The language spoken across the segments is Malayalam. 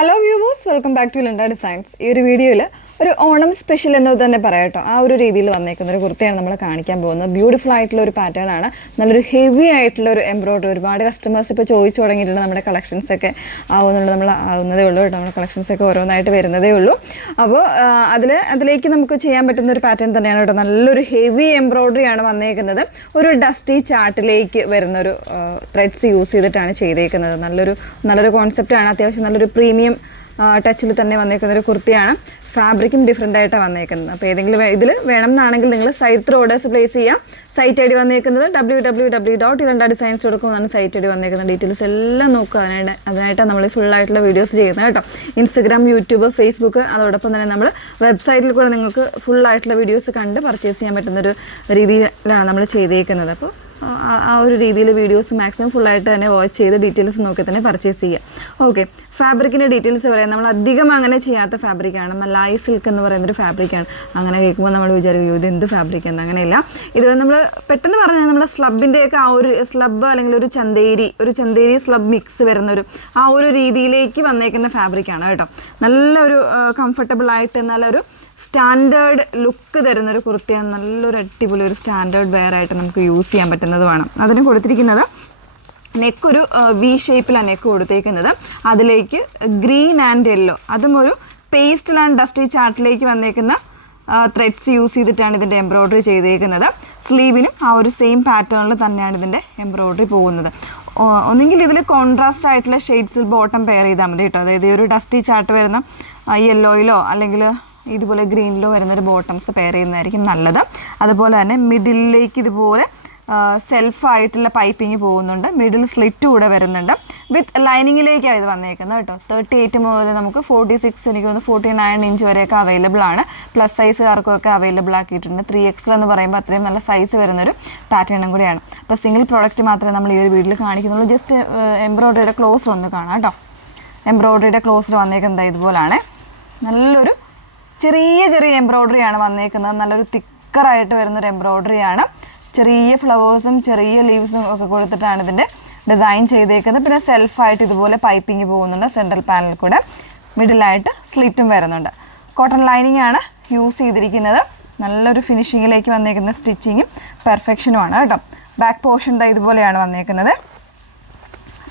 Hello viewers, welcome back to Linda designs. ഈ ഒരു വീഡിയോയിൽ ഒരു ഓണം സ്പെഷ്യൽ എന്നത് തന്നെ പറയാട്ടോ. ആ ഒരു രീതിയിൽ വന്നേക്കുന്ന ഒരു കുർത്തയാണ് നമ്മൾ കാണിക്കാൻ പോകുന്നത്. ബ്യൂട്ടിഫുൾ ആയിട്ടുള്ള ഒരു പാറ്റേൺ ആണ്. നല്ലൊരു ഹെവി ആയിട്ടുള്ള ഒരു എംബ്രോയിഡറി. ഒരുപാട് കസ്റ്റമേഴ്സ് ഇപ്പോൾ ചോദിച്ചു തുടങ്ങിയിട്ടുണ്ട്. നമ്മുടെ കളക്ഷൻസ് ഒക്കെ ആവുന്നുണ്ട്. നമ്മൾ ആവുന്നതേ ഉള്ളൂ കേട്ടോ. നമ്മുടെ കളക്ഷൻസ് ഒക്കെ ഓരോന്നായിട്ട് വരുന്നതേ ഉള്ളൂ. അപ്പോൾ അതിലേക്ക് നമുക്ക് ചെയ്യാൻ പറ്റുന്ന ഒരു പാറ്റേൺ തന്നെയാണ് കേട്ടോ. നല്ലൊരു ഹെവി എംബ്രോയിഡറി ആണ് വന്നേക്കുന്നത്. ഒരു ഡസ്റ്റി ചാർട്ടിലേക്ക് വരുന്നൊരു ത്രെഡ്സ് യൂസ് ചെയ്തിട്ടാണ് ചെയ്തേക്കുന്നത്. നല്ലൊരു കോൺസെപ്റ്റാണ്. അത്യാവശ്യം നല്ലൊരു പ്രീമിയം ടച്ചിൽ തന്നെ വന്നേക്കുന്ന ഒരു കുർത്തിയാണ്. ഫാബ്രിക്കും ഡിഫറെൻ്റ് ആയിട്ടാണ് വന്നേക്കുന്നത്. അപ്പോൾ ഏതെങ്കിലും ഇതിൽ വേണം എന്നാണെങ്കിൽ നിങ്ങൾ സൈറ്റ് ഓർഡേഴ്സ് പ്ലേസ് ചെയ്യാം. സൈറ്റ് ഐ ഡി വന്നേക്കുന്നത് www.ilandadesigns.com എന്നാണ് സൈറ്റ് ഐ ഡി വന്നേക്കുന്നത്. ഡീറ്റെയിൽസ് എല്ലാം നോക്കുക. അതിനായിട്ടാണ് നമ്മൾ ഫുൾ ആയിട്ടുള്ള വീഡിയോസ് ചെയ്യുന്നത് കേട്ടോ. ഇൻസ്റ്റഗ്രാം, യൂട്യൂബ്, ഫേസ്ബുക്ക്, അതോടൊപ്പം തന്നെ നമ്മൾ വെബ്സൈറ്റിൽ കൂടെ നിങ്ങൾക്ക് ഫുൾ ആയിട്ടുള്ള വീഡിയോസ് കണ്ട് പർച്ചേസ് ചെയ്യാൻ പറ്റുന്നൊരു രീതിയിലാണ് നമ്മൾ ചെയ്തേക്കുന്നത്. അപ്പോൾ ആ ഒരു രീതിയിൽ വീഡിയോസ് മാക്സിമം ഫുള്ളായിട്ട് തന്നെ വാച്ച് ചെയ്ത് ഡീറ്റെയിൽസ് നോക്കി തന്നെ പർച്ചേസ് ചെയ്യുക. ഓക്കെ, ഫാബ്രിക്കിൻ്റെ ഡീറ്റെയിൽസ് പറയാം. നമ്മൾ അധികം അങ്ങനെ ചെയ്യാത്ത ഫാബ്രിക്കാണ്. മലായി സിൽക്ക് എന്ന് പറയുന്നൊരു ഫാബ്രിക്കാണ്. അങ്ങനെ കേൾക്കുമ്പോൾ നമ്മൾ വിചാരിക്കും ഇത് എന്ത് ഫാബ്രിക് എന്ന്. അങ്ങനെയല്ല. ഇത് നമ്മൾ പെട്ടെന്ന് പറഞ്ഞാൽ നമ്മുടെ സ്ലബിൻ്റെയൊക്കെ ആ ഒരു സ്ലബ് അല്ലെങ്കിൽ ഒരു ചന്തേരി സ്ലബ് മിക്സ് വരുന്നൊരു ആ ഒരു രീതിയിലേക്ക് വന്നേക്കുന്ന ഫാബ്രിക്കാണ് കേട്ടോ. നല്ലൊരു കംഫർട്ടബിൾ ആയിട്ട് നല്ലൊരു സ്റ്റാൻഡേർഡ് ലുക്ക് തരുന്നൊരു കുർത്തിയാണ്. നല്ലൊരു അടിപൊളി ഒരു സ്റ്റാൻഡേർഡ് വെയർ ആയിട്ട് നമുക്ക് യൂസ് ചെയ്യാൻ പറ്റുന്നതുമാണ്. അതിന് കൊടുത്തിരിക്കുന്നത് നെക്കൊരു വി ഷേപ്പിലാണ് നെക്ക് കൊടുത്തേക്കുന്നത്. അതിലേക്ക് ഗ്രീൻ ആൻഡ് യെല്ലോ, അതും ഒരു പേസ്റ്റൽ ആൻഡ് ഡസ്റ്റി ചാർട്ടിലേക്ക് വന്നേക്കുന്ന ത്രെഡ്സ് യൂസ് ചെയ്തിട്ടാണ് ഇതിൻ്റെ എംബ്രോയ്ഡറി ചെയ്തേക്കുന്നത്. സ്ലീവിനും ആ ഒരു സെയിം പാറ്റേണിൽ തന്നെയാണ് ഇതിൻ്റെ എംബ്രോയ്ഡറി പോകുന്നത്. ഒന്നെങ്കിൽ ഇതിൽ കോൺട്രാസ്റ്റ് ആയിട്ടുള്ള ഷെയ്ഡ്സിൽ ബോട്ടം പെയർ ചെയ്താൽ മതി കേട്ടോ. അതായത് ഒരു ഡസ്റ്റി ചാർട്ട് വരുന്ന യെല്ലോയിലോ അല്ലെങ്കിൽ ഇതുപോലെ ഗ്രീനിലോ വരുന്നൊരു ബോട്ടംസ് പെയർ ചെയ്യുന്നതായിരിക്കും നല്ലത്. അതുപോലെ തന്നെ മിഡിലേക്ക് ഇതുപോലെ സെൽഫായിട്ടുള്ള പൈപ്പിങ് പോകുന്നുണ്ട്. മിഡിൽ സ്ലിറ്റ് കൂടെ വരുന്നുണ്ട്. വിത്ത് ലൈനിങ്ങിലേക്കാണ് ഇത് വന്നേക്കുന്നത് കേട്ടോ. 38 മുതൽ നമുക്ക് 46, എനിക്ക് തോന്നുന്നു 49 ഇഞ്ച് വരെയൊക്കെ അവൈലബിൾ ആണ്. പ്ലസ് സൈസുകാർക്കൊക്കെ അവൈലബിൾ ആക്കിയിട്ടുണ്ട്. 3XL എന്ന് പറയുമ്പോൾ അത്രയും നല്ല സൈസ് വരുന്നൊരു പാറ്റേണും കൂടിയാണ്. അപ്പോൾ സിംഗിൾ പ്രോഡക്റ്റ് മാത്രമേ നമ്മൾ ഈ ഒരു വീഡിയോയിൽ കാണിക്കുന്നുള്ളൂ. ജസ്റ്റ് എംബ്രോയ്ഡറിയുടെ ക്ലോസർ ഒന്ന് കാണാം കേട്ടോ. എംബ്രോയ്ഡറിയുടെ ക്ലോസർ വന്നേക്കുന്നത് ഇതുപോലാണ്. നല്ലൊരു ചെറിയ എംബ്രോയ്ഡറിയാണ് വന്നേക്കുന്നത്. നല്ലൊരു തിക്കറായിട്ട് വരുന്നൊരു എംബ്രോയ്ഡറിയാണ്. ചെറിയ ഫ്ലവേഴ്സും ചെറിയ ലീവ്സും ഒക്കെ കൊടുത്തിട്ടാണ് ഇതിൻ്റെ ഡിസൈൻ ചെയ്തേക്കുന്നത്. പിന്നെ സെൽഫായിട്ട് ഇതുപോലെ പൈപ്പിങ് പോകുന്നുണ്ട്. സെൻട്രൽ പാനലിൽ കൂടെ മിഡിലായിട്ട് സ്ലിറ്റും വരുന്നുണ്ട്. കോട്ടൺ ലൈനിങ് ആണ് യൂസ് ചെയ്തിരിക്കുന്നത്. നല്ലൊരു ഫിനിഷിങ്ങിലേക്ക് വന്നേക്കുന്ന സ്റ്റിച്ചിങ്ങും പെർഫെക്ഷനുമാണ് കേട്ടോ. ബാക്ക് പോർഷൻ ഇതുപോലെയാണ് വന്നേക്കുന്നത്.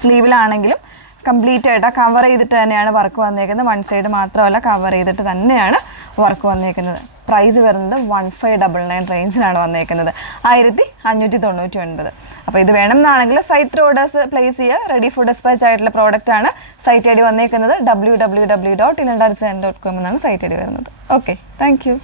സ്ലീവിലാണെങ്കിലും കംപ്ലീറ്റ് ആയിട്ട് കവർ ചെയ്തിട്ട് തന്നെയാണ് വർക്ക് വന്നേക്കുന്നത്. വൺ സൈഡ് മാത്രമല്ല, കവർ ചെയ്തിട്ട് തന്നെയാണ് വർക്ക് വന്നേക്കുന്നത്. പ്രൈസ് വരുന്നത് 1599 റേഞ്ചിലാണ് വന്നേക്കുന്നത്. 1599. അപ്പോൾ ഇത് വേണം എന്നാണെങ്കിൽ സൈറ്റ് ഓർഡേഴ്സ് പ്ലേസ് ചെയ്യുക. റെഡി ഫോർ ഡിസ്പാച്ച് ആയിട്ടുള്ള പ്രോഡക്റ്റ് ആണ്. സൈറ്റ് ഐ ഡി വന്നേക്കുന്നത് www.ilandadesigns.com എന്നാണ് സൈറ്റ് ഐ ഡി വരുന്നത്. Okay, thank you.